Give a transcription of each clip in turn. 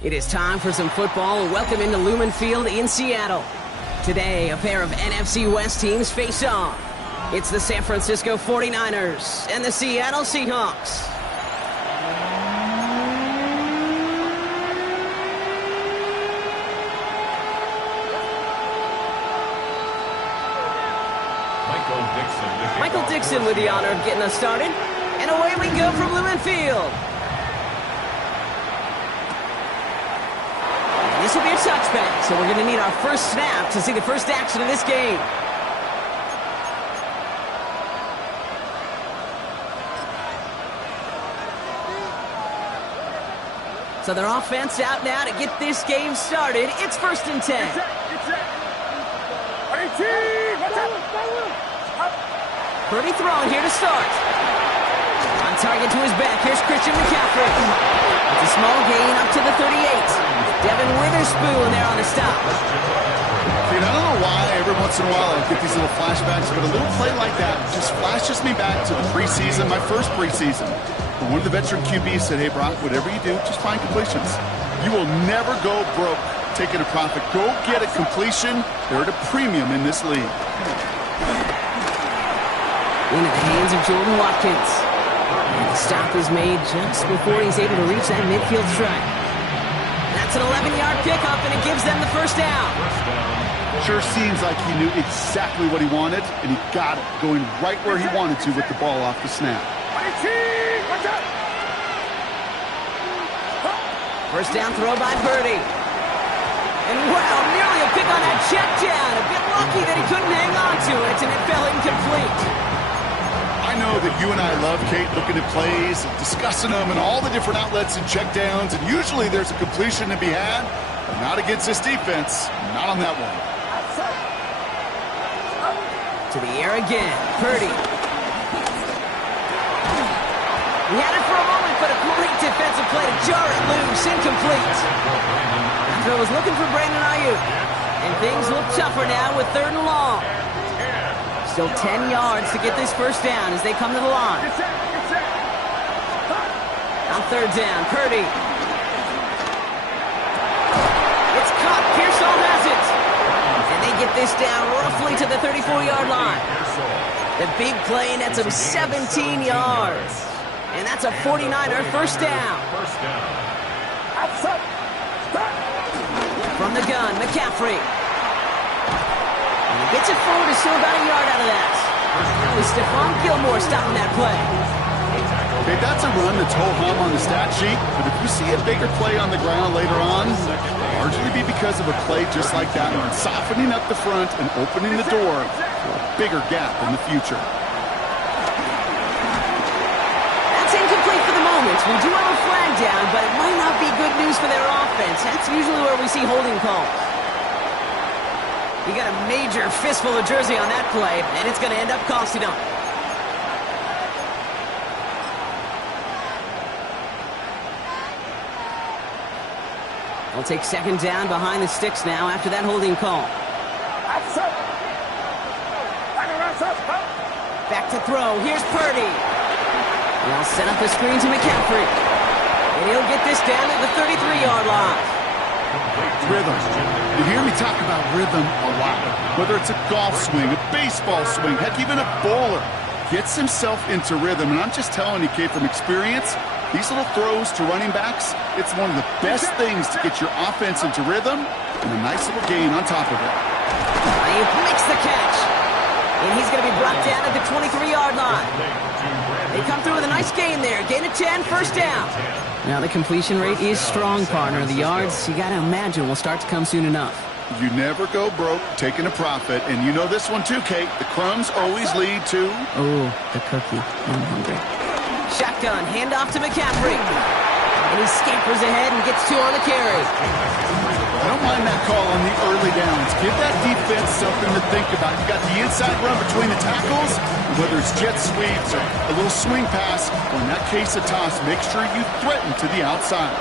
It is time for some football. Welcome into Lumen Field in Seattle. Today, a pair of NFC West teams face off. It's the San Francisco 49ers and the Seattle Seahawks. Michael Dixon with the honor of getting us started. And away we go from Lumen Field. This will be a touchback, so we're going to need our first snap to see the first action of this game. So their offense out now to get this game started. It's 1st and 10. Purdy throwing here to start. On target to his back. Here's Christian McCaffrey. It's a small gain up to the 38. Devin Witherspoon there on the stop. Dude, I don't know why every once in a while I get these little flashbacks, but a little play like that just flashes me back to the preseason, my first preseason. When one of the veteran QBs said, hey, Brock, whatever you do, just find completions. You will never go broke taking a profit. Go get a completion. They're at a premium in this league. Into the hands of Jordan Watkins. And the stop is made just before he's able to reach that midfield strike. That's an 11-yard pickup, and it gives them the first down. Sure seems like he knew exactly what he wanted, and he got it, going right where he wanted to with the ball off the snap. First down throw by Purdy. And wow, nearly a pick on that check down. A bit lucky that he couldn't hang on to it, and it fell incomplete. I know that you and I love, Kate, looking at plays, and discussing them, and all the different outlets and checkdowns, and usually there's a completion to be had, but not against this defense. Not on that one. To the air again, Purdy. He had it for a moment, but a great defensive play to jar it loose, incomplete. That throw was looking for Brandon Ayuk, and things look tougher now with 3rd and long. Still 10 yards to get this first down as they come to the line. On 3rd down, Purdy. It's caught. Pearsall has it. And they get this down roughly to the 34-yard line. The big play nets him 17 yards. And that's a 49er first down. From the gun, McCaffrey. Gets it forward, is still about a yard out of that. With Stephon Gilmore stopping that play. Okay, that's a run that's ho-hum on the stat sheet, but if you see a bigger play on the ground later on, it'll largely be because of a play just like that one, softening up the front and opening the door for a bigger gap in the future. That's incomplete for the moment. We do have a flag down, but it might not be good news for their offense. That's usually where we see holding calls. He got a major fistful of jersey on that play, and it's going to end up costing him. They'll take 2nd down behind the sticks now after that holding call. Back to throw. Here's Purdy. They'll set up the screen to McCaffrey. And he'll get this down at the 33-yard line. Rhythm. You hear me talk about rhythm a lot. Whether it's a golf swing, a baseball swing, heck, even a bowler gets himself into rhythm. And I'm just telling you, Kate, from experience, these little throws to running backs, it's one of the best things to get your offense into rhythm and a nice little gain on top of it. He makes the catch. And he's going to be brought down at the 23-yard line. They come through with a nice gain there. Gain of 10, first down. Now the completion rate is strong, partner. The yards, you got to imagine, will start to come soon enough. You never go broke taking a profit. And you know this one too, Kate. The crumbs always lead to... Oh, the cookie. I'm hungry. Shotgun, handoff to McCaffrey. And he scampers ahead and gets 2 on the carry. I don't mind that call on the early downs. Give that defense something to think about. You got the inside run between the tackles, whether it's jet sweeps or a little swing pass, or in that case a toss, make sure you threaten to the outside.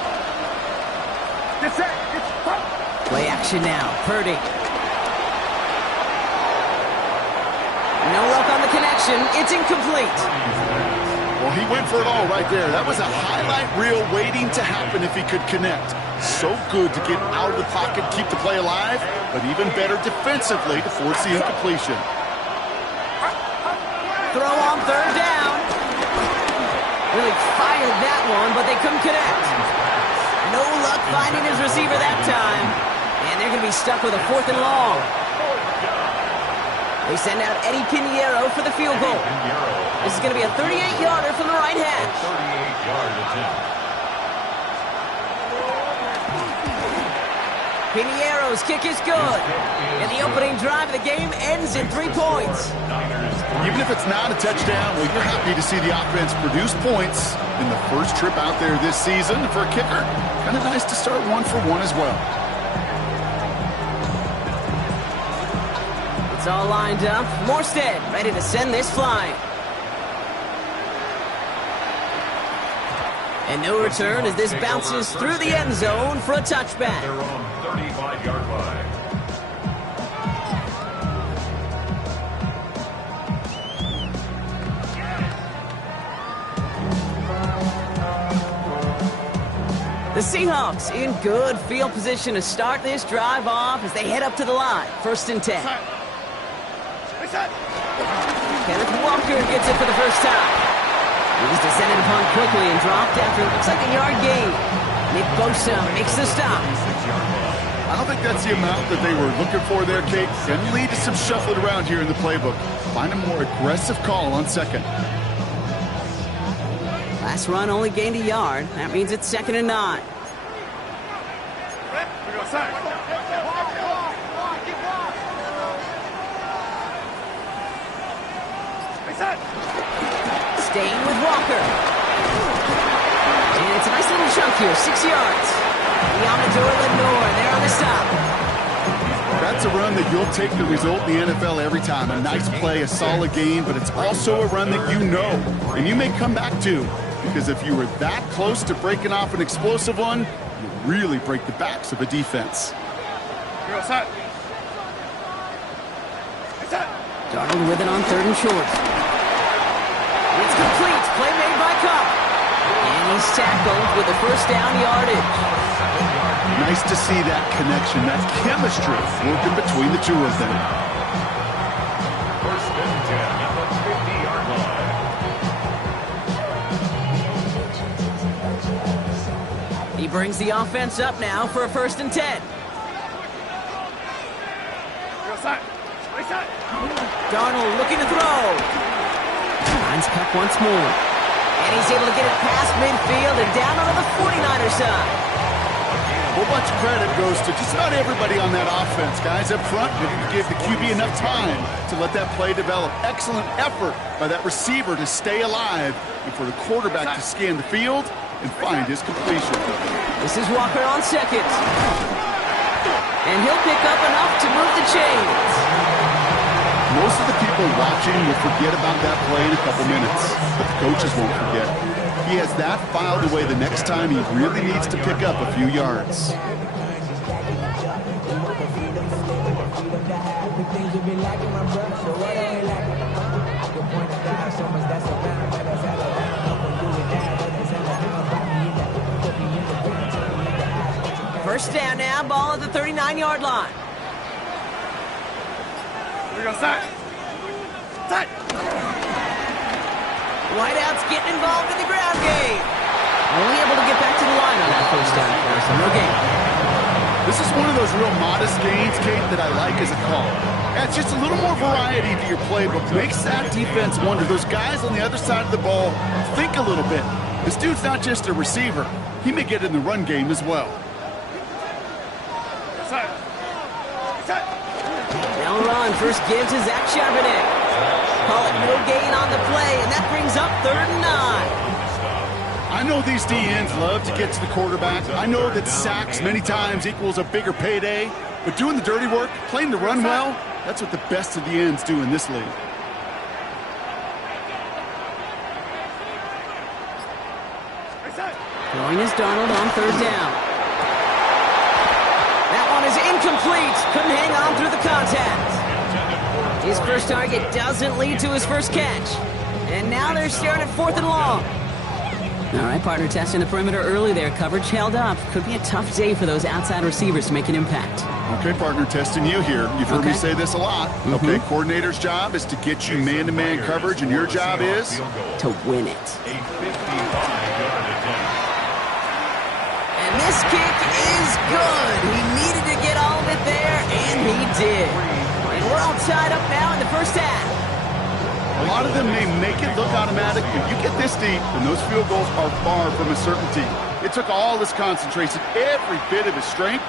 Play action now, Purdy. No luck on the connection. It's incomplete. Well, he went for it all right there. That was a highlight reel waiting to happen if he could connect. So good to get out of the pocket, keep the play alive, but even better defensively to force the incompletion. Throw on third down. Really fired that one, but they couldn't connect. No luck finding his receiver that time. And they're going to be stuck with a 4th and long. They send out Eddie Pinheiro for the field goal. This is going to be a 38-yarder from the right hash. 38-yard attempt. Pinheiro's kick is good. And the opening drive of the game ends in 3 points. Even if it's not a touchdown, well, you're happy to see the offense produce points in the first trip out there this season. And for a kicker, kind of nice to start 1 for 1 as well. It's all lined up. Morstead ready to send this flying. And no return as this bounces through the end zone for a touchback. They're on 35-yard line. The Seahawks in good field position to start this drive off as they head up to the line. 1st and 10. Kenneth Walker gets it for the first time. He was descended upon quickly and dropped after it looks like a yard gain. Nick Bosa makes the stop. I don't think that's the amount that they were looking for there, Kate. Can lead to some shuffling around here in the playbook. Find a more aggressive call on 2nd. Last run only gained a yard. That means it's 2nd and 9. Staying with Walker. And it's a nice little chunk here, 6 yards. Amador Lenore there on the stop. That's a run that you'll take the result in the NFL every time. A nice play, a solid game, but it's also a run that you know, and you may come back to. Because if you were that close to breaking off an explosive one, you really break the backs of a defense. Darnold with it on 3rd and short. It's complete. Play made by Cobb. And he's tackled with the first down yardage. Nice to see that connection, that chemistry working between the two of them. 1st and 10 at the 50-yard line. He brings the offense up now for a 1st and 10. Darnold looking to throw. Lines cut once more. And he's able to get it past midfield and down onto the 49er side. A whole bunch of credit goes to just about everybody on that offense. Guys up front didn't give the QB enough time to let that play develop. Excellent effort by that receiver to stay alive and for the quarterback to scan the field and find his completion. This is Walker on 2nd. And he'll pick up enough to move the chains. Most of the people watching will forget about that play in a couple minutes, but the coaches won't forget. He has that filed away the next time he really needs to pick up a few yards. First down now, ball at the 39-yard line. Whiteout's getting involved in the ground game. Only able to get back to the line on that first down, so no gain. This is one of those real modest gains, Kate, that I like as a call. It's just a little more variety to your playbook. Makes that defense wonder. Those guys on the other side of the ball think a little bit. This dude's not just a receiver. He may get in the run game as well. Now run, first give to Zach Charbonnet. Call it no gain on the play, and that brings up 3rd and 9. I know these DNs love to get to the quarterback. I know that sacks many times equals a bigger payday, but doing the dirty work, playing the run well, that's what the best of the ends do in this league. Throwing is Darnold on 3rd down. That one is incomplete. Couldn't hang on through the contact. His first target doesn't lead to his first catch. And now they're staring at 4th and long. All right, partner, testing the perimeter early there. Coverage held up. Could be a tough day for those outside receivers to make an impact. Okay, partner, testing you here. You've heard me say this a lot. Okay, coordinator's job is to get you man-to-man coverage, and your job is? To win it. And this kick is good. He needed to get all of it there, and he did. And we're all tied up now in the first half. A lot of them may make it look automatic, but you get this deep, and those field goals are far from a certainty. It took all his concentration, every bit of his strength,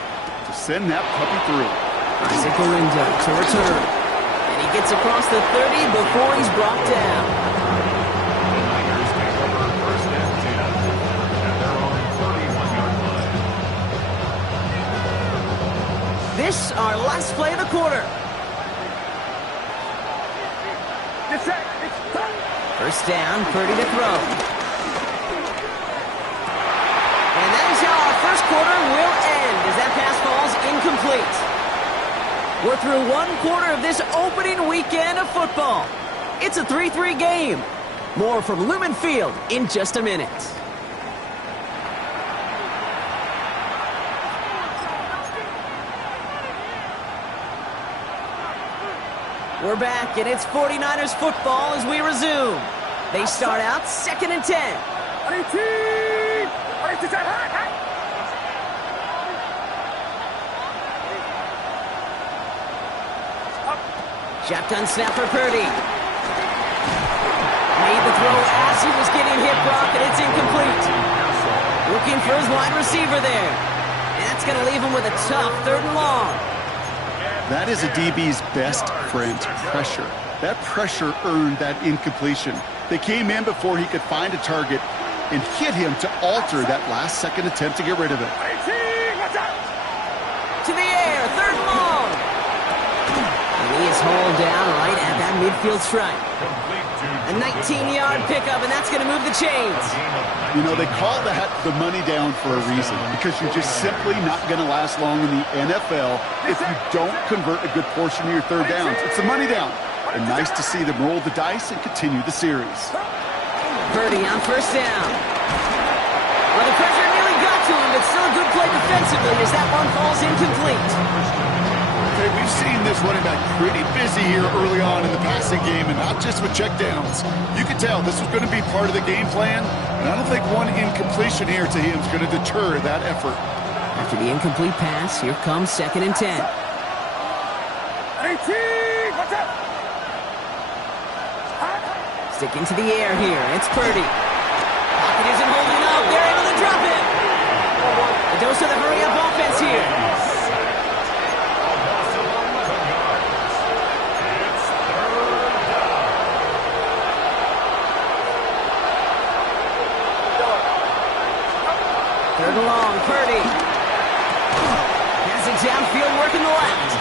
to send that puppy through. Isaac Olinda to return. And he gets across the 30 before he's brought down. The Niners take over 1st and 10 at their own 31-yard line. This our last play of the quarter. First down, Purdy to throw. And that is how our first quarter will end as that pass falls incomplete. We're through 1 quarter of this opening weekend of football. It's a 3-3 game. More from Lumen Field in just a minute. We're back, and it's 49ers football as we resume. They start out 2nd and 10. Shotgun snap for Purdy. Made the throw as he was getting hit, Brock, and it's incomplete. Looking for his wide receiver there. And that's going to leave him with a tough 3rd and long. That is a DB's best friend, pressure. That pressure earned that incompletion. They came in before he could find a target and hit him to alter that last-second attempt to get rid of it. To the air, 3rd and long. And he is hauled down right at that midfield stripe. A 19-yard pickup, and that's going to move the chains. You know, they call that the money down for a reason, because you're just simply not going to last long in the NFL if you don't convert a good portion of your 3rd downs. It's the money down. And nice to see them roll the dice and continue the series. Purdy on 1st down. Well, the pressure nearly got to him, but still a good play defensively as that one falls incomplete. Okay, we've seen this running back pretty busy here early on in the passing game, and not just with checkdowns. You could tell this was going to be part of the game plan, and I don't think one incompletion here to him is going to deter that effort. After the incomplete pass, here comes 2nd and 10. Sticking to the air here, it's Purdy. Pocket isn't holding up, they're able to drop it. A dose of the hurry-up offense here. Third and long, Purdy. Has it downfield, working the left.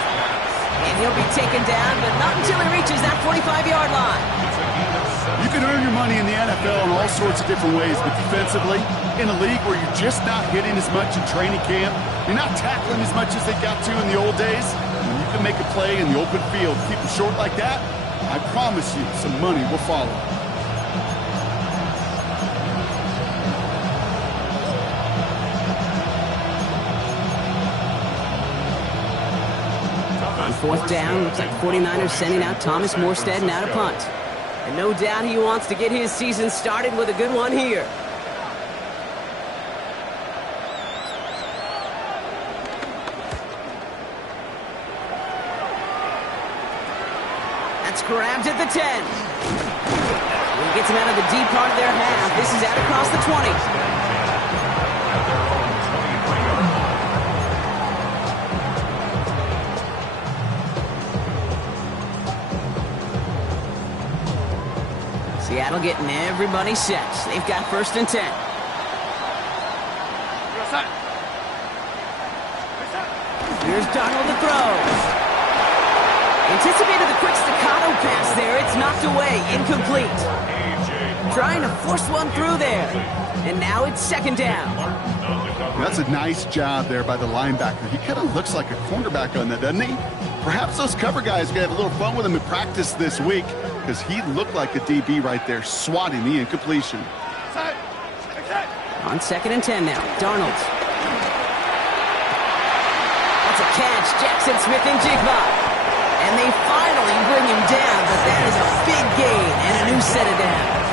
And he'll be taken down, but not until he reaches that 45-yard line. You can earn your money in the NFL in all sorts of different ways, but defensively, in a league where you're just not hitting as much in training camp, you're not tackling as much as they got to in the old days, when you can make a play in the open field, keep it short like that, I promise you some money will follow. On 4th down, looks like 49ers sending out Thomas Morstead now to punt. And no doubt he wants to get his season started with a good one here. That's grabbed at the 10. He gets him out of the deep part of their half. This is out across the 20. Seattle getting everybody set. They've got 1st and 10. Here's Darnold to throw. Anticipated the quick staccato pass there. It's knocked away. Incomplete. Trying to force one through there. And now it's 2nd down. That's a nice job there by the linebacker. He kind of looks like a cornerback on that, doesn't he? Perhaps those cover guys are going to have a little fun with him in practice this week because he looked like a DB right there, swatting the incompletion. On 2nd and 10 now, Darnold. That's a catch, Jackson Smith and Jigba. And they finally bring him down, but that is a big gain and a new set of downs.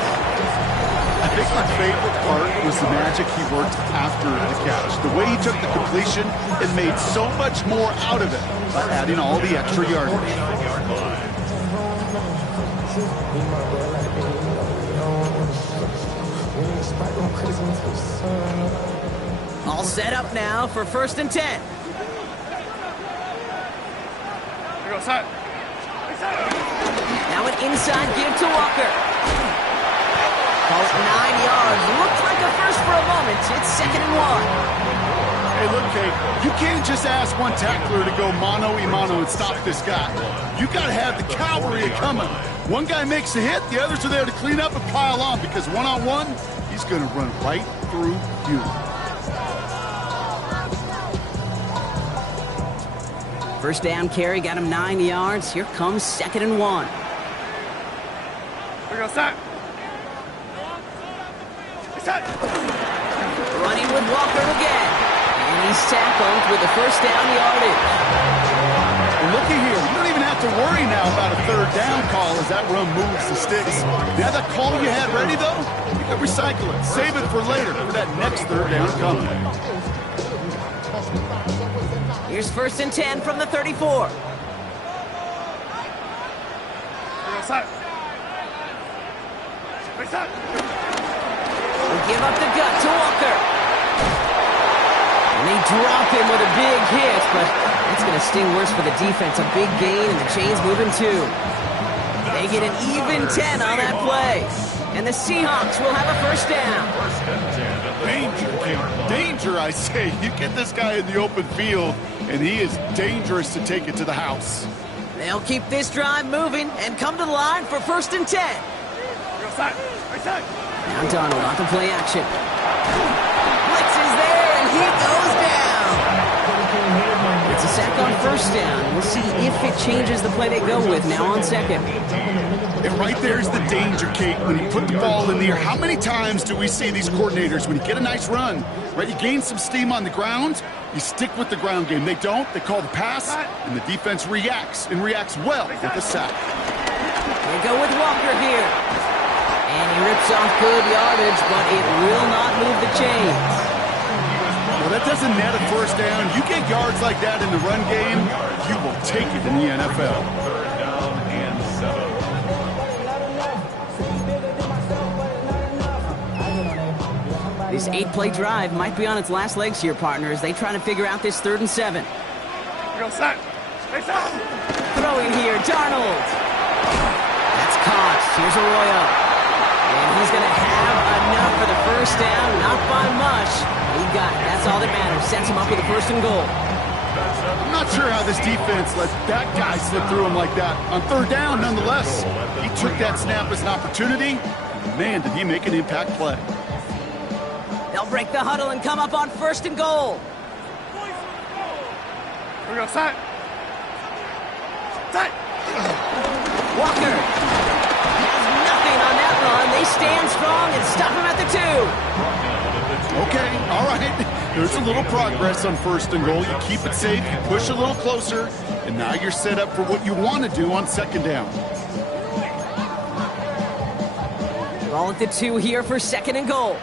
I think my favorite part was the magic he worked after the catch. The way he took the completion and made so much more out of it by adding all the extra yardage. All set up now for 1st and 10. Now an inside give to Walker. Call it 9 yards. Looked like a first for a moment. It's 2nd and 1. Hey, look, Kate, you can't just ask one tackler to go mano-a-mano and stop this guy. You got to have the cavalry coming. One guy makes a hit, the others are there to clean up and pile on because one-on-one, he's going to run right through you. First down carry got him 9 yards. Here comes 2nd and 1. Running with Walker again. And he's tackled with the first down yardage. Looky here, you don't even have to worry now about a 3rd down call as that run moves the sticks. Now that call you had ready, though, you can recycle it. Save it for later for that next 3rd down coming. Here's 1st and 10 from the 34. We'll give up the gut to Walker. And they drop him with a big hit, but that's going to sting worse for the defense. A big gain, and the chain's moving too. They get an even 10 on that play. And the Seahawks will have a 1st down. Danger, King. Danger, I say. You get this guy in the open field, and he is dangerous to take it to the house. They'll keep this drive moving and come to the line for 1st and 10. Now Darnold on the play action. Blitz is there, and he goes down. It's a sack on 1st down. We'll see if it changes the play they go with now on 2nd. And right there's the danger, Kate, when you put the ball in the air. How many times do we see these coordinators, when you get a nice run, right, you gain some steam on the ground, you stick with the ground game. They don't. They call the pass, and the defense reacts, and reacts well with the sack. They go with Walker here. And he rips off good yardage, but it will not move the chains. Well, that doesn't net a 1st down. You get yards like that in the run game, you will take it in the NFL. 3rd down and 7. This 8-play drive might be on its last legs here, partners. They try to figure out this 3rd and 7. Throwing here, Darnold. That's caught. Here's Arroyo. And he's going to have enough for the 1st down. Not by much. He got it. That's all that matters. Sets him up with a 1st and goal. I'm not sure how this defense let that guy slip through him like that. On 3rd down, nonetheless, he took that snap as an opportunity. Man, did he make an impact play. They'll break the huddle and come up on 1st and goal. Walker has nothing on that run. They stand strong and stop him at the 2. Okay, all right. There's a little progress on 1st and goal. You keep it safe, you push a little closer, and now you're set up for what you want to do on 2nd down. Ball at the 2 here for 2nd and goal.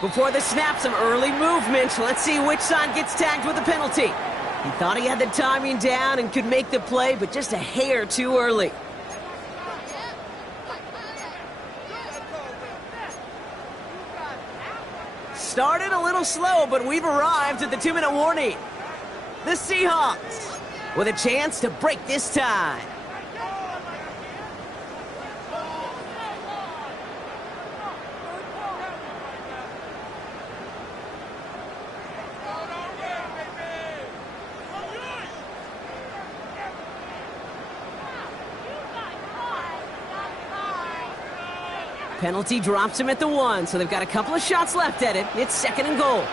Before the snap, some early movement. Let's see which side gets tagged with a penalty. He thought he had the timing down and could make the play, but just a hair too early. Started a little slow, but we've arrived at the 2-minute warning. The Seahawks with a chance to break this tie. Penalty drops him at the 1, so they've got a couple of shots left at it. It's 2nd and goal.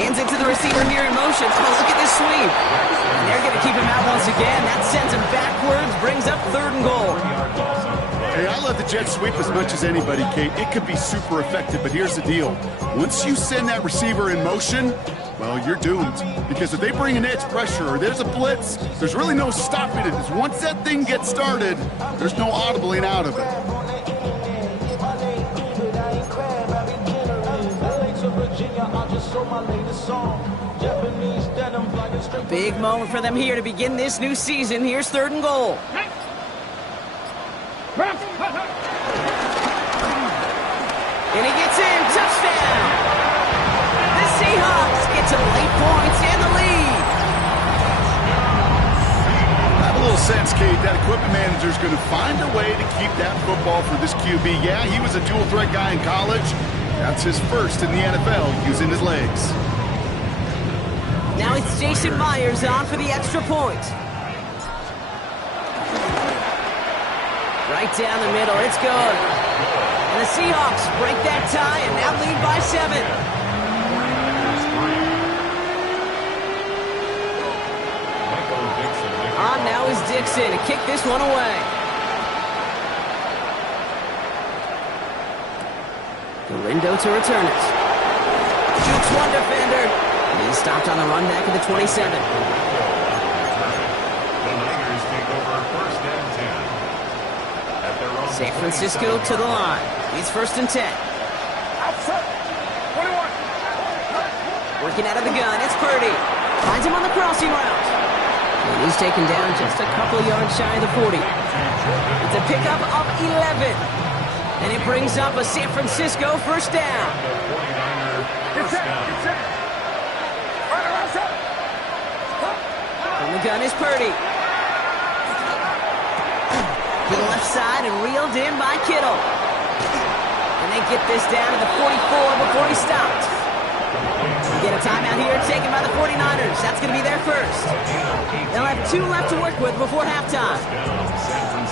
Hands it to the receiver here in motion. Oh, look at this sweep. And they're going to keep him out once again. That sends him backwards, brings up 3rd and goal. Hey, I love the jet sweep as much as anybody, Kate. It can be super effective, but here's the deal. Once you send that receiver in motion, well, you're doomed. Because if they bring an edge pressure or there's a blitz, there's really no stopping it. Because once that thing gets started, there's no audibling out of it. A big moment for them here to begin this new season. Here's 3rd and goal. And he gets in. Touchdown! The Seahawks get to late points and the lead. I have a little sense, Kate, that equipment manager is going to find a way to keep that football for this QB. Yeah, he was a dual threat guy in college. That's his first in the NFL, using his legs. Now it's Jason Myers on for the extra point. Right down the middle, it's good. And the Seahawks break that tie and now lead by 7. On now is Dixon to kick this one away. Galindo to return it. Jukes one defender. And he's stopped on the run back at the 27. The Niners take over 1st and 10. At their own San Francisco to the line. He's 1st and 10. Working out of the gun, it's Purdy. Finds him on the crossing route. And he's taken down just a couple of yards shy of the 40. It's a pickup of 11. And it brings up a San Francisco 1st down. From the gun is Purdy. To the left side and reeled in by Kittle. And they get this down to the 44 before he stopped. We get a timeout here taken by the 49ers. That's going to be their first. They'll have 2 left to work with before halftime.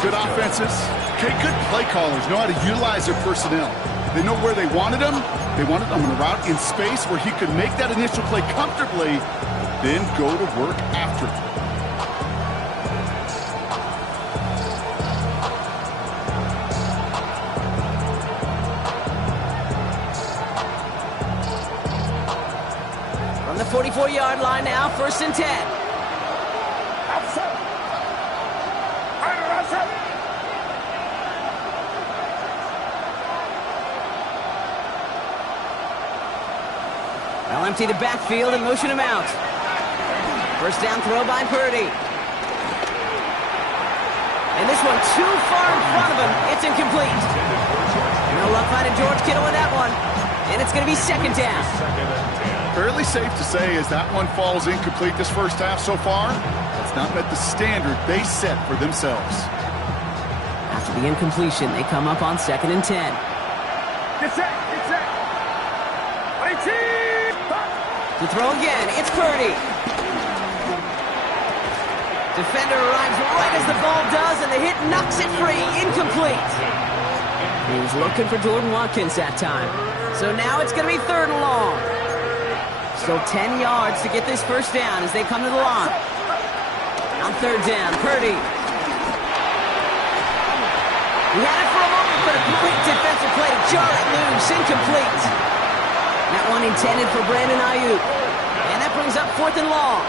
Good offenses. Okay, good play callers know how to utilize their personnel. They know where they wanted him. They wanted him on a route in space where he could make that initial play comfortably, then go to work after it. From the 44-yard line now, 1st and 10. They'll empty the backfield and motion him out. 1st down throw by Purdy. And this one too far in front of him. It's incomplete. No luck finding George Kittle with that one. And it's going to be 2nd down. Fairly safe to say as that one falls incomplete this first half so far, it's not met the standard they set for themselves. After the incompletion, they come up on 2nd and 10. Get set, get set. To throw again, it's Purdy. Defender arrives right as the ball does, and the hit knocks it free. Incomplete. He was looking for Jordan Watkins that time. So now it's going to be 3rd and long. Still 10 yards to get this 1st down as they come to the line. On 3rd down, Purdy. He had it for a moment, but a great defensive play to jar it loose. Incomplete. That one intended for Brandon Ayuk. And that brings up 4th and long.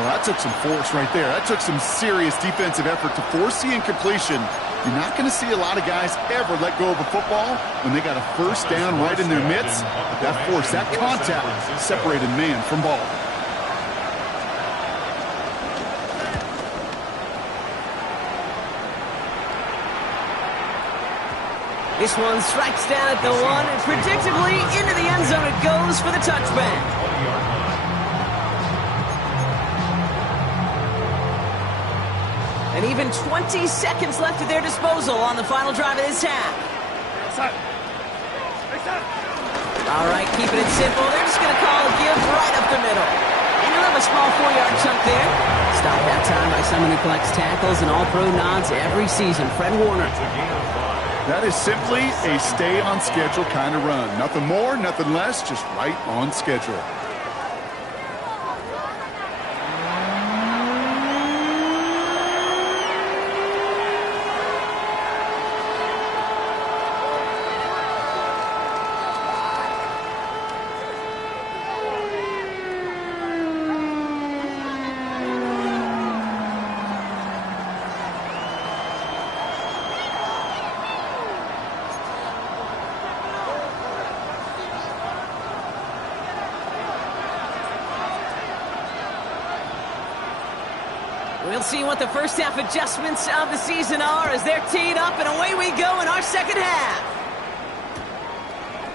Well, that took some force right there. That took some serious defensive effort to force the incompletion. You're not going to see a lot of guys ever let go of a football when they got a 1st down right in their midst. That force, that contact, separated man from ball. This one strikes down at the 1, and predictably into the end zone it goes for the touchback. And even 20 seconds left at their disposal on the final drive of this half. All right, keeping it simple. They're just going to call a give right up the middle. And you'll have a small 4-yard chunk there. stop that time by someone who collects tackles and all-pro nods every season, Fred Warner. That is simply a stay-on-schedule kind of run. Nothing more, nothing less, just right on schedule. We'll see what the first half adjustments of the season are as they're teed up, and away we go in our second half.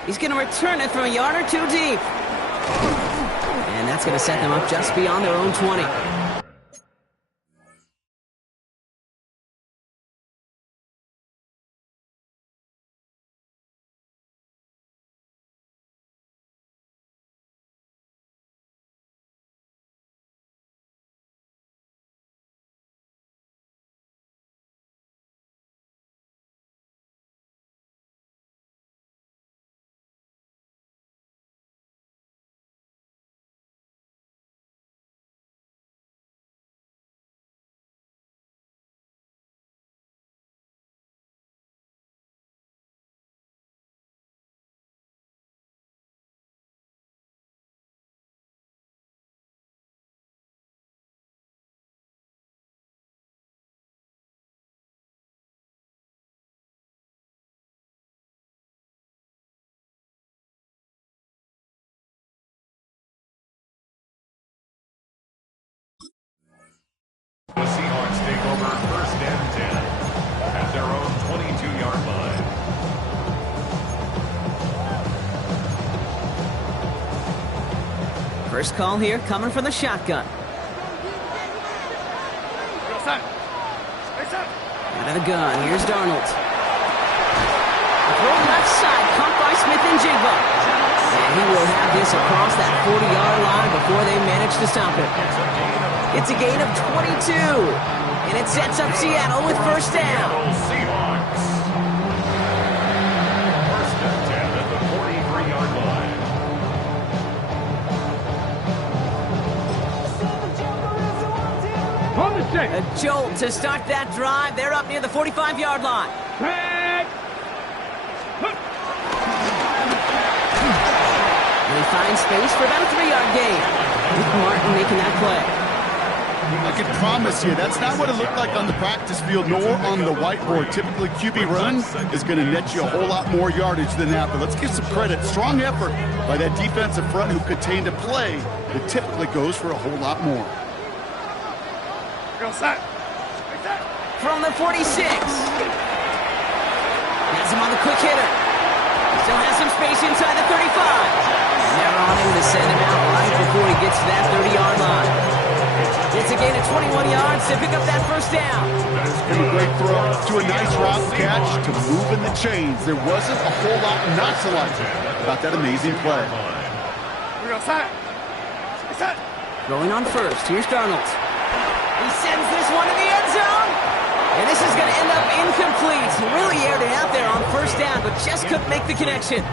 He's going to return it from a yard or two deep. And that's going to set them up just beyond their own 20. The Seahawks take over first and 10 at their own 22-yard line. First call here coming from the shotgun. Out of the gun, here's Darnold. Throw left side, caught by Smith-Njigba. And he will have this across that 40-yard line before they manage to stop it. It's a gain of 22, and it sets up Seattle with first down. Seahawks. First and 10 at the 43-yard line. A jolt to start that drive. They're up near the 45-yard line. And he finds space for about a 3-yard gain. Martin making that play. I can promise you, that's not what it looked like on the practice field nor on the whiteboard. Typically, QB run is going to net you a whole lot more yardage than that. But let's give some credit. Strong effort by that defensive front who contained a play that typically goes for a whole lot more. From the 46. Has him on the quick hitter. Still has some space inside the 35. And they're on him to send him out right before he gets to that 30-yard line. It's a gain of 21 yards to pick up that first down. From a great throw to a nice route catch to moving the chains. There wasn't a whole lot not to like about that amazing play. Going on first. Here's Darnold. He sends this one to the end zone. And this is going to end up incomplete. He really aired it out there on first down, but just couldn't make the connection.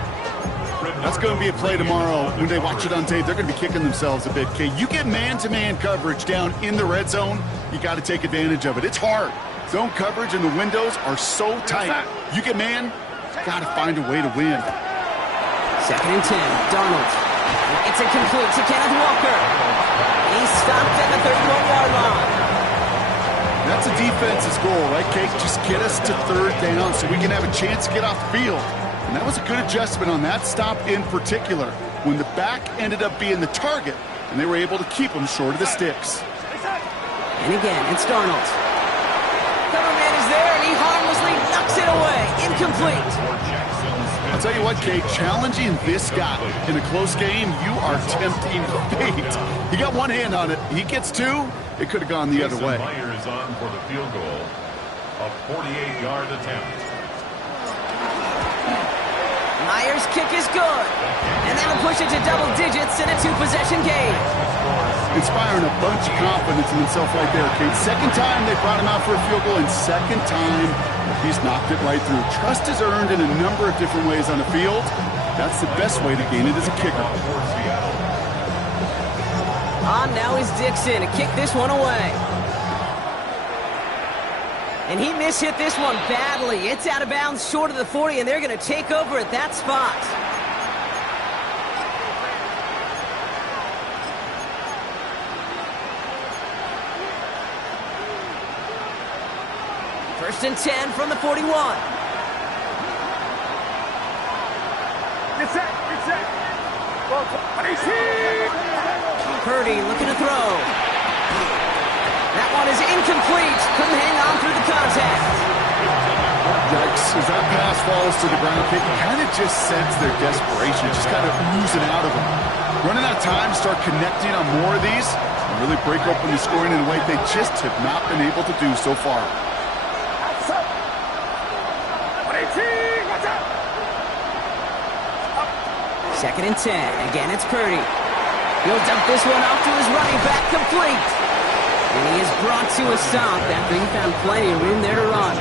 That's going to be a play tomorrow. When they watch it on tape, they're going to be kicking themselves a bit. Okay, you get man-to-man coverage down in the red zone, you got to take advantage of it. It's hard. Zone coverage and the windows are so tight. You get man, got to find a way to win. Second and 10, Darnold. It's incomplete to Kenneth Walker. He's stopped at the 31-yard line. That's a defense's goal, right, Kate? Just get us to third down so we can have a chance to get off the field. And that was a good adjustment on that stop in particular, when the back ended up being the target, and they were able to keep him short of the sticks. And again, it's Darnold. Cover man is there, and he harmlessly knocks it away. Incomplete. I'll tell you what, Kate, challenging this guy in a close game, you are tempting fate. He got one hand on it. He gets two. It could have gone the other way. Myers on for the field goal. A 48-yard attempt. Myers' kick is good. And that'll push it to double digits in a 2-possession game. Inspiring a bunch of confidence in himself right there, Kate. Second time they brought him out for a field goal, and second time he's knocked it right through. Trust is earned in a number of different ways on the field. That's the best way to gain it as a kicker. Now is Dixon to kick this one away. And he mishit this one badly. It's out of bounds short of the 40, and they're going to take over at that spot. First and 10 from the 41. Get set. Get set. Purdy looking to throw. That one is incomplete. Couldn't hang on through the contact. Yikes, as that pass falls to the ground, Kate, you kind of just sense their desperation, just kind of oozing out of them. Running out of time to start connecting on more of these and really break open the scoring in a way they just have not been able to do so far. Second and 10. Again, it's Purdy. He'll dump this one off to his running back, complete. And he is brought to a stop after he found plenty of room there to run.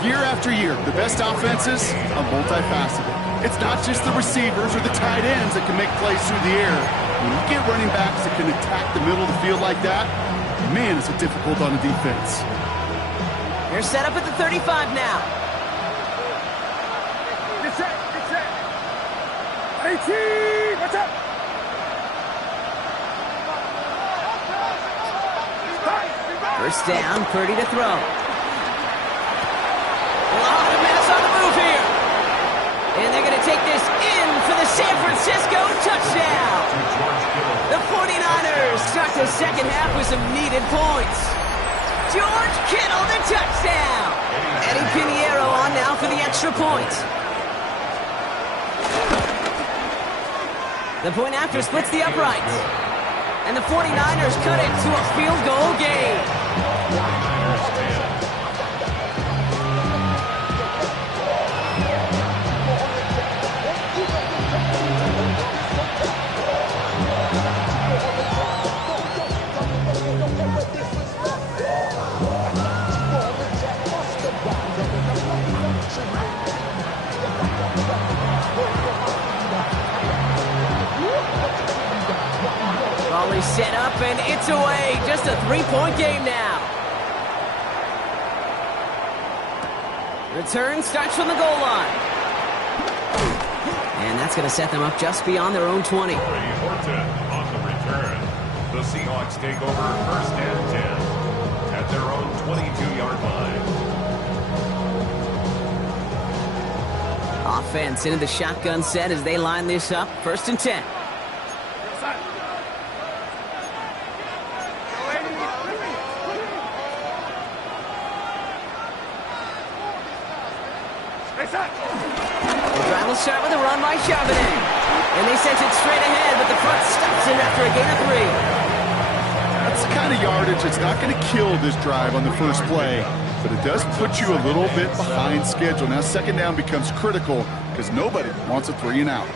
Year after year, the best offenses are multifaceted. It's not just the receivers or the tight ends that can make plays through the air. When you get running backs that can attack the middle of the field like that, man, is it difficult on the defense. They're set up at the 35 now. Get set. Get set. 18. What's up? First down, Purdy to throw. A lot of mess on the move here. And they're going to take this in for the San Francisco touchdown. The 49ers start the second half with some needed points. George Kittle, the touchdown. Eddie Pinheiro on now for the extra point. The point after splits the uprights. And the 49ers cut it to a field goal game. Volley set up and it's away. Just a 3-point game now. Return starts from the goal line. And that's going to set them up just beyond their own 20. Brady Horton on the return. The Seahawks take over first and 10 at their own 22-yard line. Offense into the shotgun set as they line this up. First and 10. The drive will start with a run by Charbonnet. And they sent it straight ahead, but the front stops him after a gain of 3. That's the kind of yardage that's not going to kill this drive on the first play, but it does put you a little bit behind schedule. Now second down becomes critical because nobody wants a 3 and out.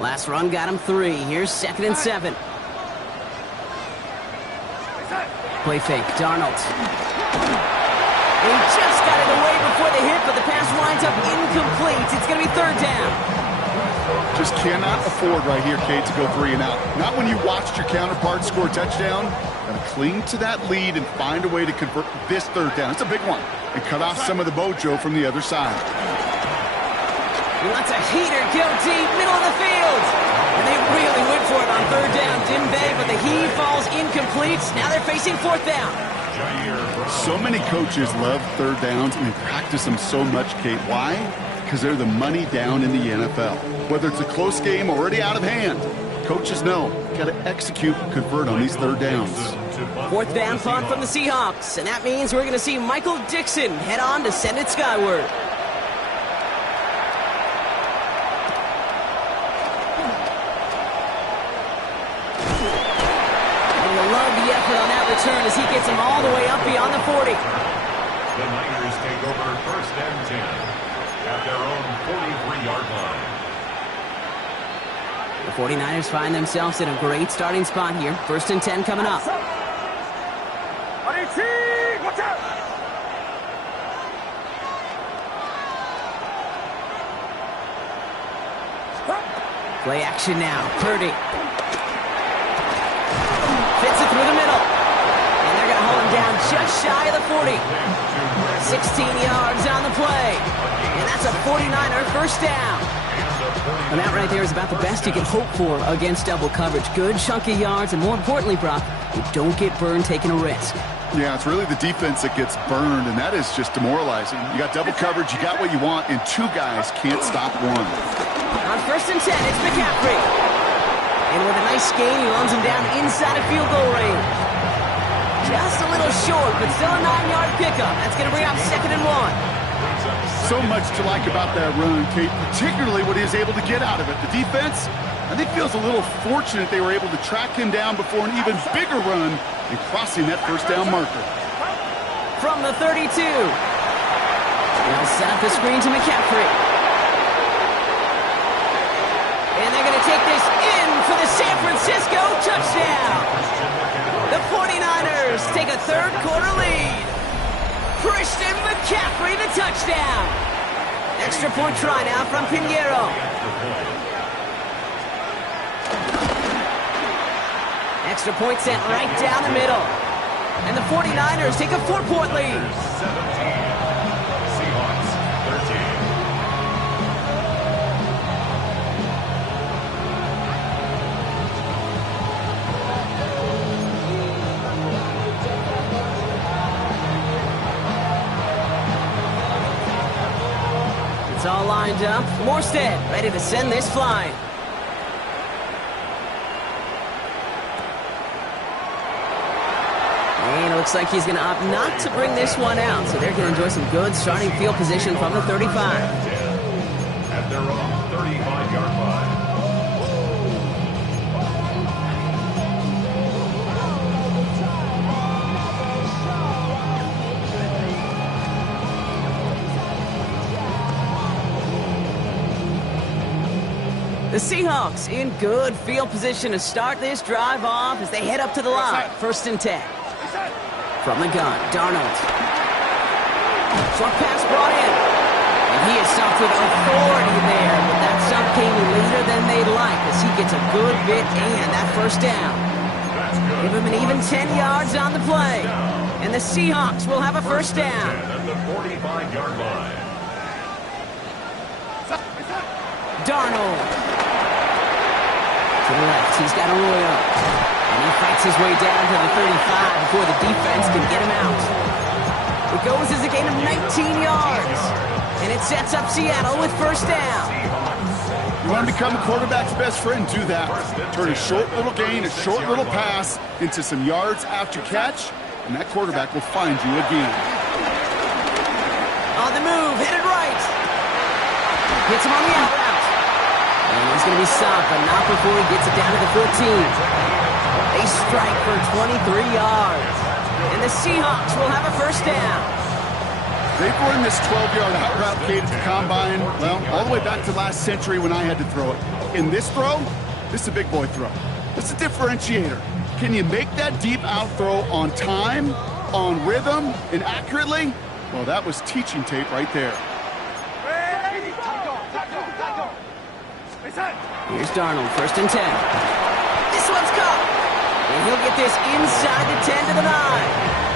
Last run got him 3. Here's second and 7. Play fake, Darnold. He just got it away before the hit, but the pass winds up incomplete. It's going to be third down. Just cannot afford right here, Kate, to go 3 and out. Not when you watched your counterpart score a touchdown. Got to cling to that lead and find a way to convert this third down. It's a big one. And cut off some of the mojo from the other side. He lets a heater go deep, middle of the field. And they really went for it on third down, didn't they? But the heave falls incomplete. Now they're facing fourth down. So many coaches love third downs and they practice them so much, Kate. Why? Because they're the money down in the NFL. Whether it's a close game already out of hand, coaches know got to execute and convert on these third downs. Fourth down punt from the Seahawks, and that means we're going to see Michael Dixon head on to send it skyward. Return as he gets him all the way up beyond the 40. The Niners take over first and 10 at their own 43-yard line. 49ers find themselves in a great starting spot here. 1st and 10 coming up. Watch out! Play action now. Purdy. Fits it through the middle. And they're going to hold him down just shy of the 40. 16 yards on the play. And that's a 49er first down. And that right there is about the best you can hope for against double coverage. Good chunky yards, and more importantly, Brock, you don't get burned taking a risk. Yeah, it's really the defense that gets burned, and that is just demoralizing. You got double coverage, you got what you want, and two guys can't stop one. On 1st and 10, it's McCaffrey. And with a nice gain, he runs him down inside of field goal range. Just a little short, but still a 9-yard pickup. That's going to bring up 2nd and 1. So much to like about that run, Kate, particularly what he was able to get out of it. The defense, I think, feels a little fortunate they were able to track him down before an even bigger run and crossing that first down marker. From the 32. They'll set up the screen to McCaffrey. And they're going to take this in for the San Francisco touchdown. The 49ers take a third-quarter lead. Christian McCaffrey, the touchdown. Extra point try now from Pinheiro. Extra point sent right down the middle. And the 49ers take a 4-point lead. 17. Seahawks 13. It's all lined up. Morstead ready to send this flying. And it looks like he's going to opt not to bring this one out, so they're going to enjoy some good starting field position from the 35. At their own 35-yard line. The Seahawks in good field position to start this drive off as they head up to the line. 1st and 10. From the gun, Darnold. Short pass brought in. And he is stumped with authority there, but that stump came later than they'd like as he gets a good bit and that first down. Give him an even 10 yards on the play. And the Seahawks will have a first down. At the 45-yard line. Darnold. To the left, he's got Arroyo. And he fights his way down to the 35 before the defense can get him out. It goes as a gain of 19 yards. And it sets up Seattle with first down. You want to become a quarterback's best friend, do that. Turn a short little gain, a short little pass into some yards after catch, and that quarterback will find you again. On the move, headed right. Hits him on the out route. And he's going to be stopped, but not before he gets it down to the 14. They strike for 23 yards. And the Seahawks will have a first down. They've run this 12-yard out route, Kate, at the combine, well, all the way back to last century when I had to throw it. In this throw, this is a big boy throw. This is a differentiator. Can you make that deep out throw on time, on rhythm, and accurately? Well, that was teaching tape right there. Here's Darnold, 1st and 10. This one's caught. And he'll get this inside the 10 to the 9.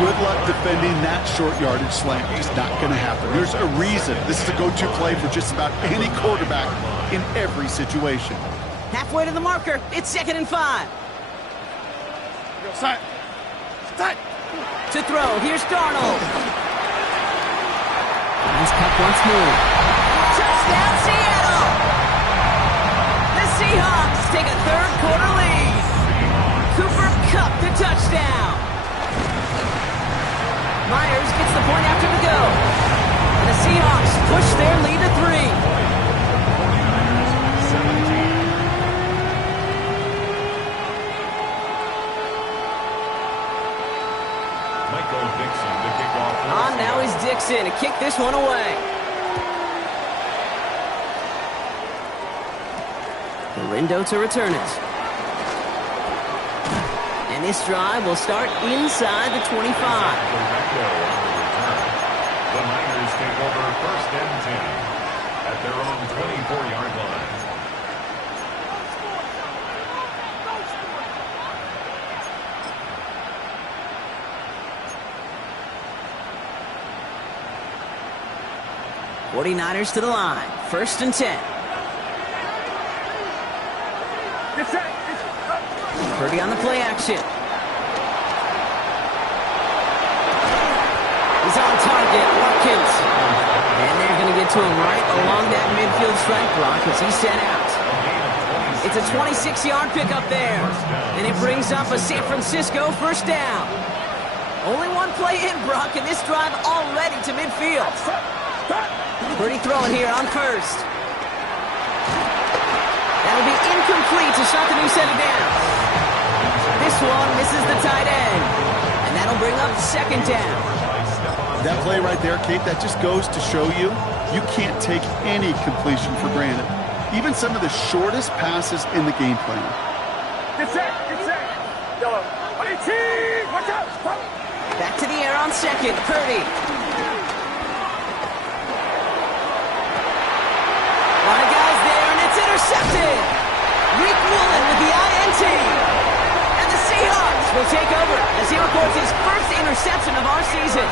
Good luck defending that short yardage slant. Just not going to happen. There's a reason. This is a go-to play for just about any quarterback in every situation. Halfway to the marker. It's 2nd and 5. Set. To throw. Here's Darnold. Nice cut once more. Touchdown, Seattle! The Seahawks take a third-quarter lead. Cooper Kupp the touchdown. Myers gets the point after the go. And the Seahawks push their lead to 3. On now is Dixon to kick this one away. Rindo to return it. And this drive will start inside the 25. The Niners take over first and 10 at their own 24-yard line. '49ers to the line. First and 10. Get set. Purdy on the play action. He's on target. Watkins. And they're going to get to him right along that midfield strike block as he's sent out. It's a 26-yard pickup there. And it brings up a San Francisco first down. Only one play in, Brock, and this drive already to midfield. Purdy throwing here on first. That'll be incomplete to shut the new set of downs. This one misses the tight end. And that'll bring up second down. That play right there, Kate, that just goes to show you, you can't take any completion for granted. Even some of the shortest passes in the game plan. Get set. Yellow. 18. Watch out. Back to the air on second. Purdy. A lot of guys there, and it's intercepted. Rick Woolen with the INT. And the Seahawks will take over as he records his first interception of our season.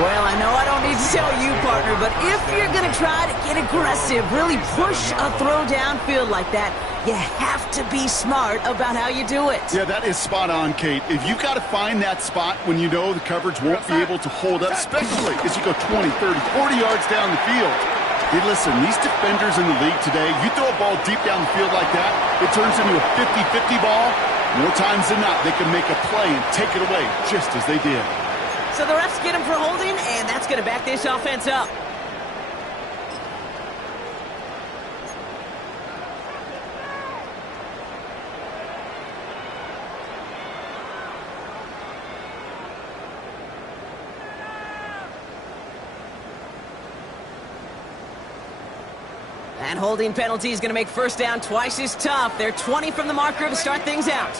Well, I know I don't need to tell you, partner, but if you're going to try to get aggressive, really push a throw downfield like that, you have to be smart about how you do it. Yeah, that is spot on, Kate. If you've got to find that spot when you know the coverage won't be able to hold up, especially as you go 20, 30, 40 yards down the field. Hey, listen, these defenders in the league today, you throw a ball deep down the field like that, it turns into a 50-50 ball. More times than not, they can make a play and take it away just as they did. So the refs get him for holding, and that's going to back this offense up. And holding penalty is going to make first down twice as tough. They're 20 from the marker to start things out.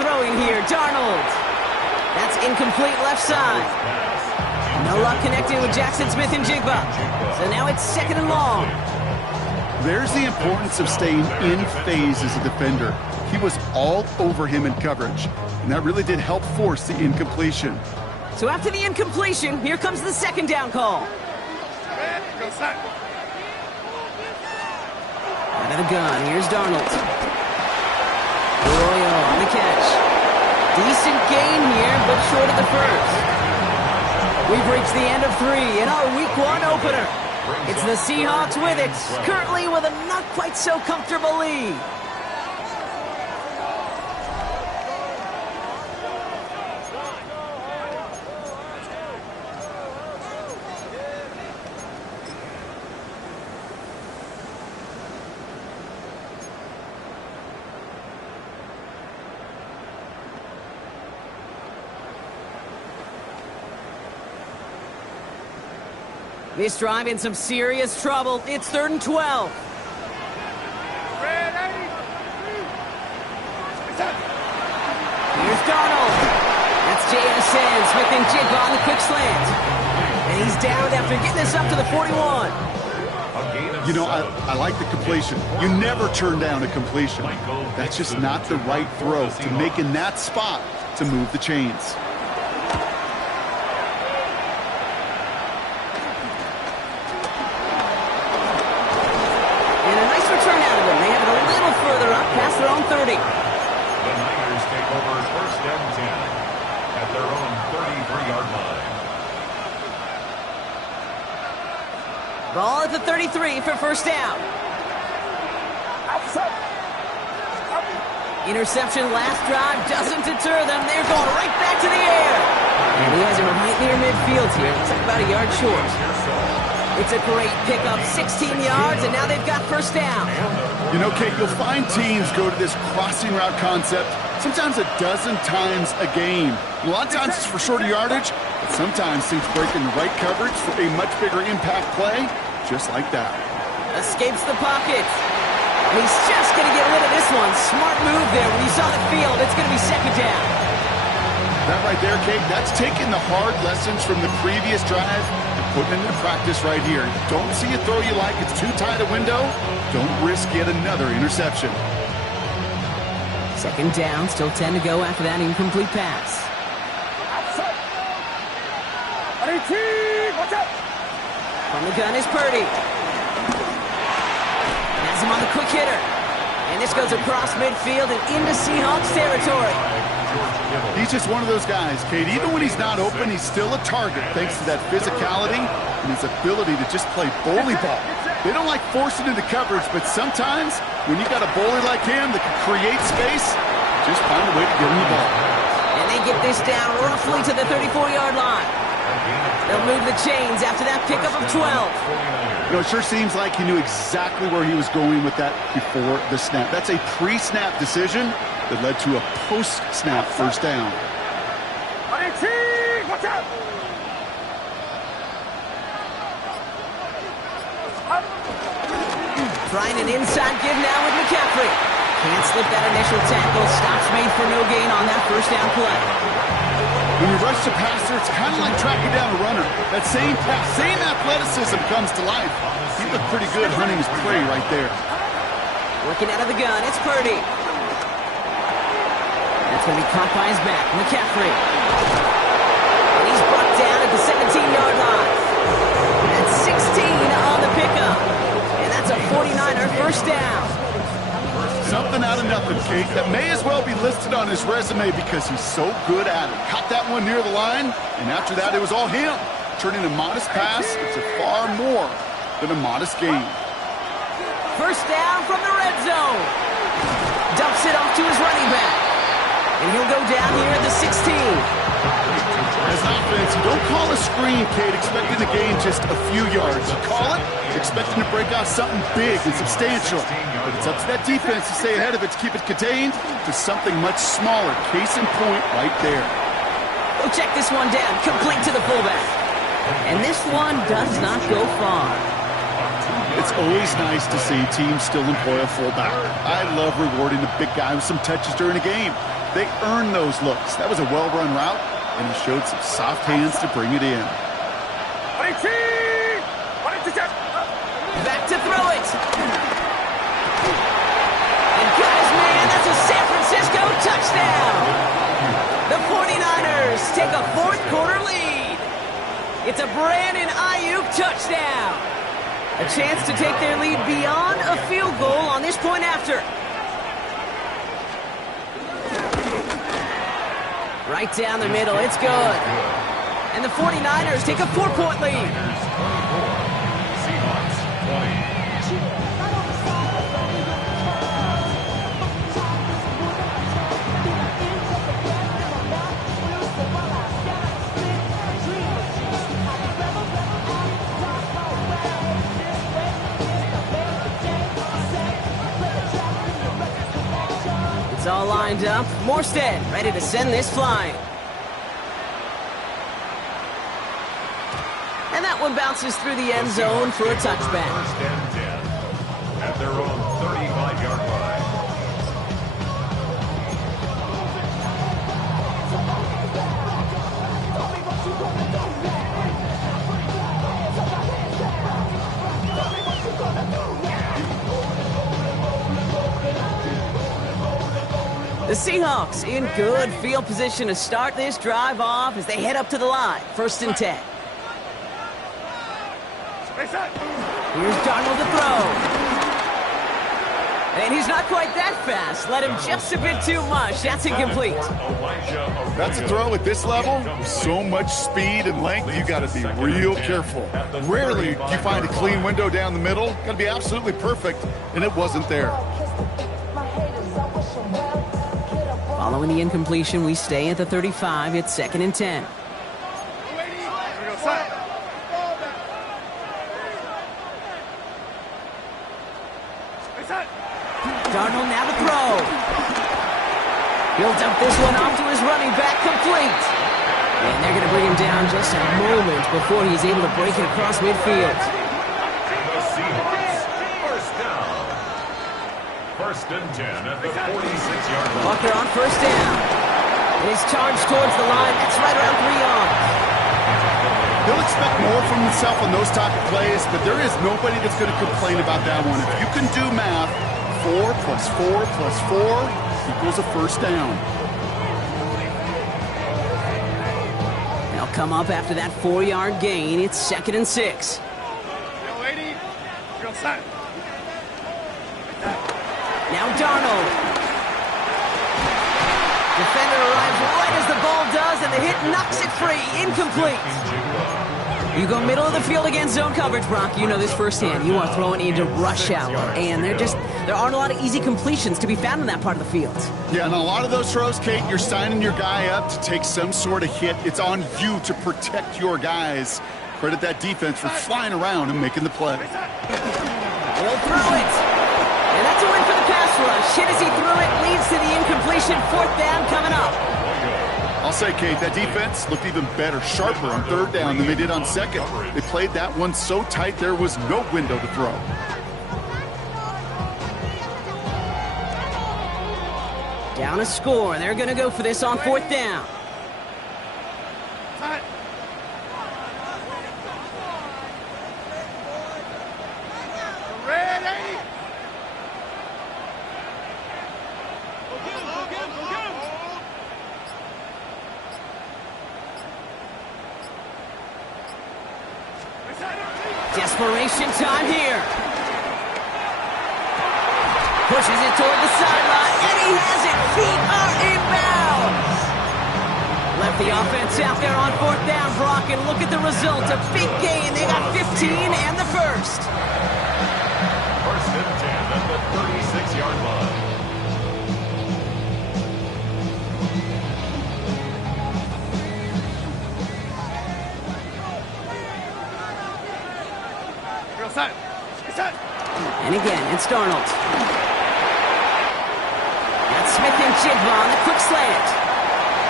Throwing here, Darnold. That's incomplete left side. No luck connecting with Jackson Smith and Jigba. So now it's second and long. There's the importance of staying in phase as a defender. He was all over him in coverage, and that really did help force the incompletion. So after the incompletion, here comes the second down call. Out of the gun, here's Darnold. Arroyo on the catch. Decent gain here, but short of the first. We've reached the end of 3 in our Week 1 opener. It's the Seahawks with it, currently with a not quite so comfortable lead. This drive in some serious trouble. It's 3rd and 12. Here's Darnold. That's JSN. Smith and Jigba on the quick slant. And he's down after getting this up to the 41. You know, I like the completion. You never turn down a completion. That's just not the right throw to make in that spot to move the chains. Past their own 30. The Niners take over first and 10 at their own 33-yard line. Ball at the 33 for first down. Interception last drive doesn't deter them. They're going right back to the air. And he has him right near midfield here. It's like about a yard short. It's a great pickup, 16 yards, and now they've got first down. You know, Kate, you'll find teams go to this crossing route concept sometimes a dozen times a game. A lot of times it's for shorter yardage, but sometimes teams break in the right coverage for a much bigger impact play, just like that. Escapes the pocket. And he's just going to get rid of this one. Smart move there. When you saw the field, it's going to be second down. That right there, Kate, that's taking the hard lessons from the previous drive and putting it into practice right here. Don't see a throw you like. It's too tight a window. Don't risk yet another interception. Second down, still 10 to go after that incomplete pass. Outside. 18, watch out. From the gun is Purdy. Has him on the quick hitter. And this goes across midfield and into Seahawks territory. He's just one of those guys, Kate. Even when he's not open, he's still a target thanks to that physicality and his ability to just play bully ball. They don't like forcing into coverage, but sometimes when you got a bully like him that can create space, just find a way to get him the ball. And they get this down roughly to the 34-yard line. They'll move the chains after that pickup of 12. You know, it sure seems like he knew exactly where he was going with that before the snap. That's a pre-snap decision that led to a post-snap first down. 18, watch out. Trying an inside give now with McCaffrey. Can't slip that initial tackle. Stops made for no gain on that first down play. When you rush the passer, it's kind of like tracking down a runner. That same pass, same athleticism comes to life. He looked pretty good hunting his prey right there. Working out of the gun, it's Purdy. That's going to be caught by his back. McCaffrey. And he's brought down at the 17-yard line. That's 16 on the pickup. And that's a 49er first down. Something out of nothing, Kate, that may as well be listed on his resume because he's so good at it. Caught that one near the line, and after that, it was all him. Turning a modest pass into far more than a modest gain. First down from the red zone. Dumps it off to his running back. And he'll go down here at the 16. As an offense, you don't call a screen, Kate, expecting to gain just a few yards. You call it expecting to break out something big and substantial. But it's up to that defense to stay ahead of it, to keep it contained to something much smaller. Case in point right there. We'll check this one down, complete to the fullback. And this one does not go far. It's always nice to see teams still employ a fullback. I love rewarding the big guy with some touches during a game. They earn those looks. That was a well-run route, and he showed some soft hands to bring it in. 18, back to throw it. And guys, man, that's a San Francisco touchdown. The 49ers take a fourth quarter lead. It's a Brandon Ayuk touchdown. A chance to take their lead beyond a field goal on this point after. Right down the middle, it's good. And the 49ers take a 4-point lead. Seahawks 20. It's all lined up. Morstead ready to send this flying. And that one bounces through the end zone for a touchback. First and 10 at their own 35-yard line. The Seahawks in good field position to start this drive off as they head up to the line. First and 10. Here's Darnold to throw. And he's not quite that fast. Let him just a bit too much. That's incomplete. That's a throw at this level. With so much speed and length, you got to be real careful. Rarely do you find a clean window down the middle. Got to be absolutely perfect, and it wasn't there. Following the incompletion, we stay at the 35. It's second and 10. Darnold now to throw. He'll dump this one off to his running back, complete. And they're going to bring him down just a moment before he's able to break it across midfield. The Seahawks First and 10 at the 46-yard line. Walker on first down. He's charged towards the line. That's right around 3 yards. He'll expect more from himself on those type of plays, but there is nobody that's going to complain about that one. If you can do math, 4 plus 4 plus 4 equals a first down. They'll come up after that 4-yard gain. It's 2nd and 6. Now Darnold. Defender arrives right as the ball does, and the hit knocks it free. Incomplete. You go middle of the field against zone coverage, Brock. You know this firsthand. You are throwing into rush hour, and there aren't a lot of easy completions to be found in that part of the field. Yeah, and a lot of those throws, Kate, you're signing your guy up to take some sort of hit. It's on you to protect your guys. Credit that defense for flying around and making the play. He'll throw it. And that's a win for the pass rush. Hit as he threw it, leads to the incompletion. 4th down coming up. I'll say, Kate, that defense looked even better, sharper on 3rd down than they did on 2nd. They played that one so tight there was no window to throw. Down a score. They're going to go for this on 4th down. Desperation time here. Pushes it toward the sideline, and he has it. Feet are inbounds. Left the offense out there on 4th down, Brock, and look at the result. A big gain. They got 15 and the first. First and 10 at the 36-yard line. And again, it's Darnold. That's Smith and Jigba on the quick slant.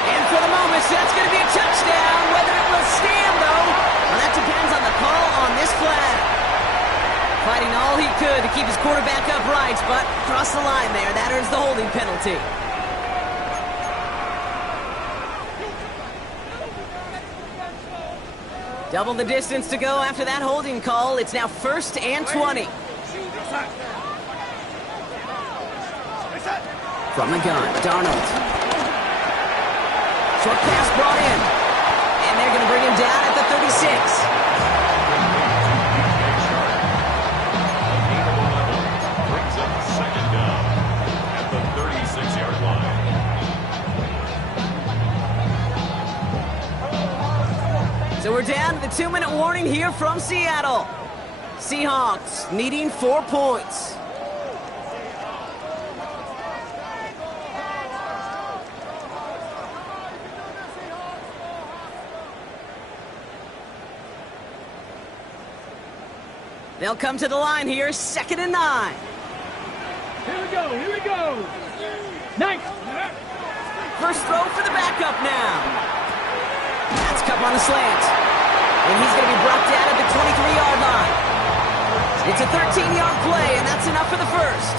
And for the moment, that's going to be a touchdown. Whether it will stand, though, well, that depends on the call on this flag. Fighting all he could to keep his quarterback upright, but across the line there, that earns the holding penalty. Double the distance to go after that holding call. It's now 1st and 20. From the gun, Darnold. Short pass brought in. And they're going to bring him down at the 36. Brings up 2nd down at the 36-yard line. So we're down to the 2-minute warning here from Seattle. Seahawks needing 4 points. They'll come to the line here, 2nd and 9. Here we go. Nice. First throw for the backup now. That's Cup on the slant. And he's going to be brought down at the 23-yard line. It's a 13-yard play, and that's enough for the first.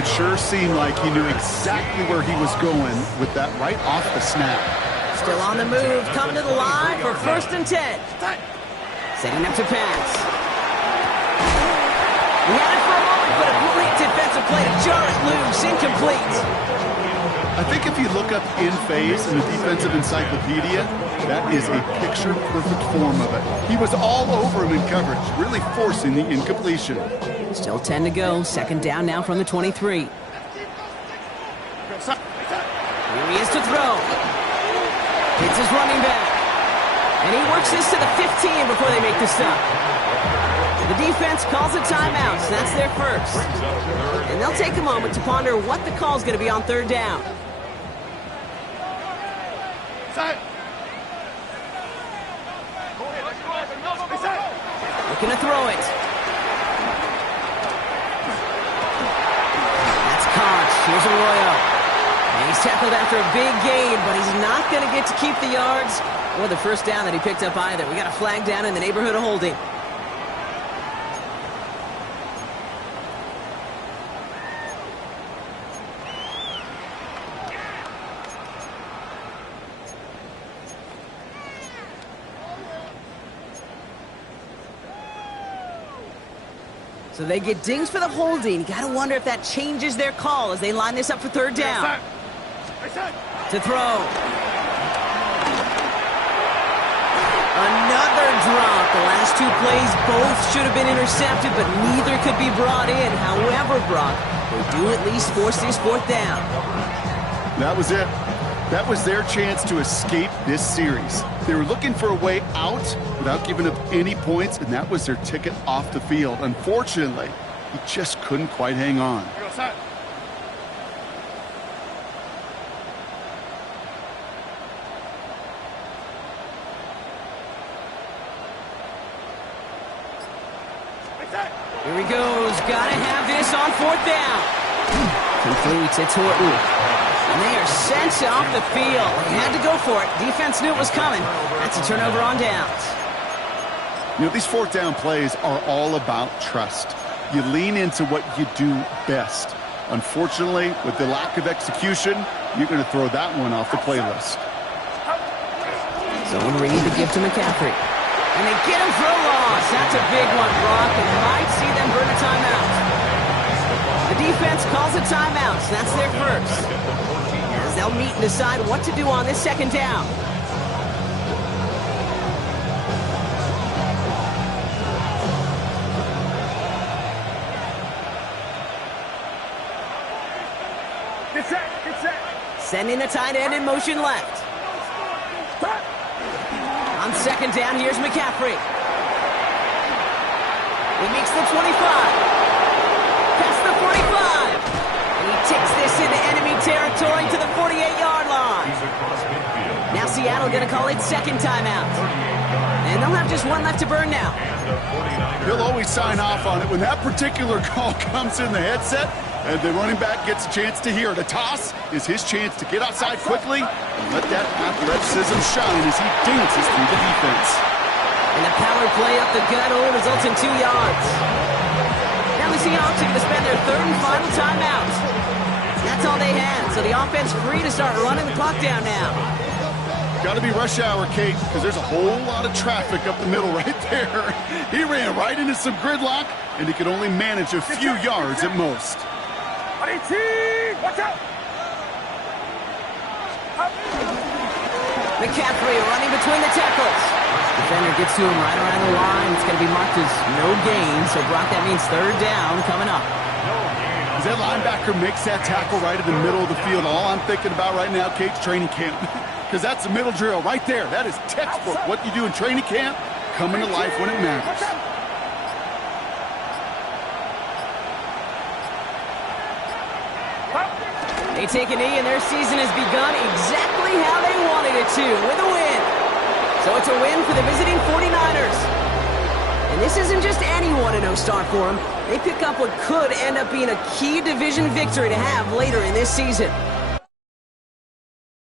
It sure seemed like he knew exactly where he was going with that right off the snap. Still on the move, coming to the line for 1st and 10. Setting up to pass. He had it for a moment, but a great defensive play to jar it loose, incomplete. I think if you look up in phase in the defensive encyclopedia, that is a picture-perfect form of it. He was all over him in coverage, really forcing the incompletion. Still 10 to go, 2nd down now from the 23. Here he is to throw. It's his running back. And he works this to the 15 before they make the stop. The defense calls a timeout, so that's their first. And they'll take a moment to ponder what the call is going to be on 3rd down. Looking to throw it. That's caught. Here's Arroyo. And he's tackled after a big gain, but he's not going to get to keep the yards or the first down that he picked up either. We got a flag down in the neighborhood of holding. So they get dings for the holding. You got to wonder if that changes their call as they line this up for third down. To throw. Another drop. The last two plays both should have been intercepted, but neither could be brought in. However, Brock, they do at least force this fourth down. That was it. That was their chance to escape this series. They were looking for a way out without giving up any points, and that was their ticket off the field. Unfortunately, he just couldn't quite hang on. Here he goes. Gotta have this on fourth down. Complete. It's Horton. And they are sent off the field. They had to go for it. Defense knew it was coming. That's a turnover on downs. You know, these fourth down plays are all about trust. You lean into what you do best. Unfortunately, with the lack of execution, you're going to throw that one off the playlist. Zone read to give to McCaffrey. And they get him for a loss. That's a big one, Brock, and might see them burn a timeout. The defense calls a timeout. So that's their first. As they'll meet and decide what to do on this second down. Get set. Sending the tight end in motion left. On second down, here's McCaffrey. He makes the 25. Past the 45. And he takes this into enemy territory to the 48-yard line. Now Seattle going to call it second timeout. And they'll have just one left to burn now. He'll always sign off on it when that particular call comes in the headset and the running back gets a chance to hear it. A toss is his chance to get outside quickly and let that athleticism shine as he dances through the defense. And the power play up the gut only results in 2 yards. Now the Seahawks are going to spend their third and final timeout. That's all they had, so the offense free to start running the clock down now. Got to be rush hour, Kate, because there's a whole lot of traffic up the middle right there. He ran right into some gridlock, and he could only manage a few yards at most. Watch out! McCaffrey running between the tackles. Defender gets to him right around the line. It's going to be marked as no gain, so Brock, that means third down coming up. As that linebacker makes that tackle right in the middle of the field, all I'm thinking about right now, Kate's training camp. Because that's the middle drill right there. That is textbook. What you do in training camp, coming to life when it matters. They take a knee, and their season has begun exactly how they wanted it to, with a win. So it's a win for the visiting 49ers. And this isn't just any 1-0 start for them. They pick up what could end up being a key division victory to have later in this season.